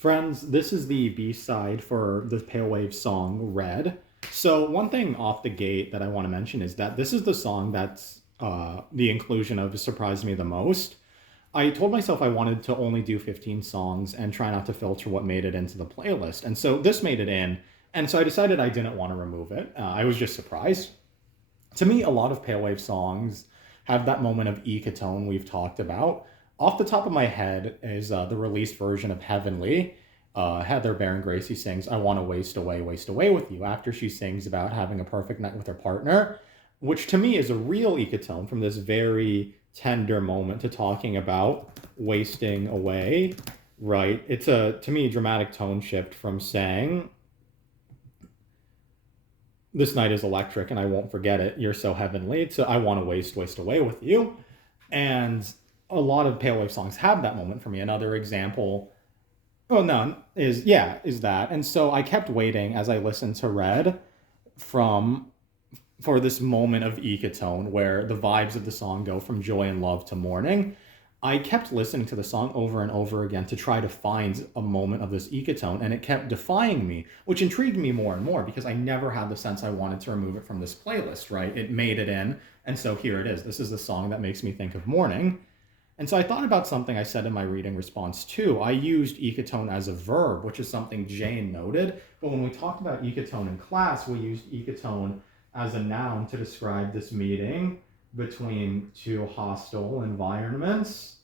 Friends, this is the B-side for the Pale Wave song Red. So, one thing off the gate that I want to mention is that this is the song that's the inclusion of surprised me the most. I told myself I wanted to only do 15 songs and try not to filter what made it into the playlist. And so this made it in. And so I decided I didn't want to remove it. I was just surprised. To me, a lot of Pale Wave songs have that moment of ecotone we've talked about. Off the top of my head is the released version of Heavenly. Heather Baron Gracie sings, I want to waste away with you, after she sings about having a perfect night with her partner, which to me is a real ecotone from this very tender moment to talking about wasting away, right? It's a, to me, dramatic tone shift from saying, this night is electric and I won't forget it. You're so heavenly. So I want to waste away with you. And a lot of Pale Wave songs have that moment for me. Another example, oh, none is, yeah, is that. And so I kept waiting as I listened to Red from for this moment of ecotone where the vibes of the song go from joy and love to mourning. I kept listening to the song over and over again to try to find a moment of this ecotone, and it kept defying me, which intrigued me more and more because I never had the sense I wanted to remove it from this playlist, right? It made it in, and so here it is. This is the song that makes me think of morning. And so I thought about something I said in my reading response too. I used ecotone as a verb, which is something Jane noted. But when we talked about ecotone in class, we used ecotone as a noun to describe this meeting between two hostile environments.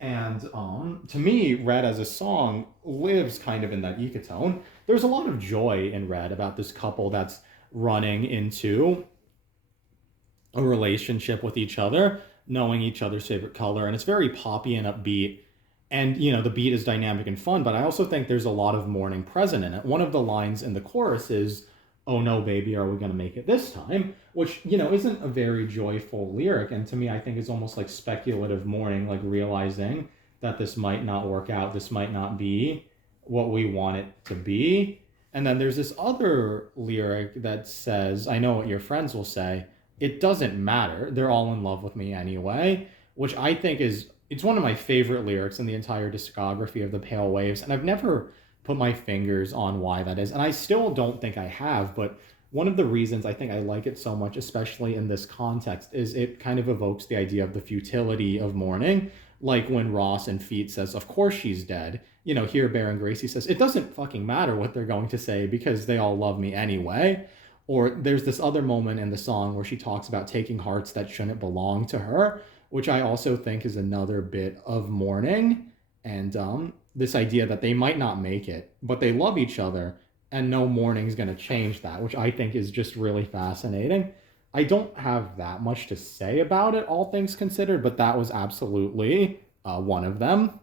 And to me, Red as a song lives kind of in that ecotone. There's a lot of joy in Red about this couple that's running into a relationship with each other, knowing each other's favorite color, and it's very poppy and upbeat. And the beat is dynamic and fun, but I also think there's a lot of mourning present in it. One of the lines in the chorus is, "Oh no, baby, are we gonna make it this time?" Which isn't a very joyful lyric, and to me, I think it's almost like speculative mourning, like realizing that this might not work out, this might not be what we want it to be. And then there's this other lyric that says, "I know what your friends will say. It doesn't matter. They're all in love with me anyway," which I think is it's one of my favorite lyrics in the entire discography of the Pale Waves, and I've never put my fingers on why that is, and I still don't think I have, but one of the reasons I think I like it so much, especially in this context, is it kind of evokes the idea of the futility of mourning. Like when Ross and Feet says, "Of course she's dead." Here Baron Gracie says, "It doesn't fucking matter what they're going to say because they all love me anyway." Or there's this other moment in the song where she talks about taking hearts that shouldn't belong to her, which I also think is another bit of mourning. And this idea that they might not make it, but they love each other, and no mourning is going to change that, which I think is just really fascinating. I don't have that much to say about it, all things considered, but that was absolutely one of them.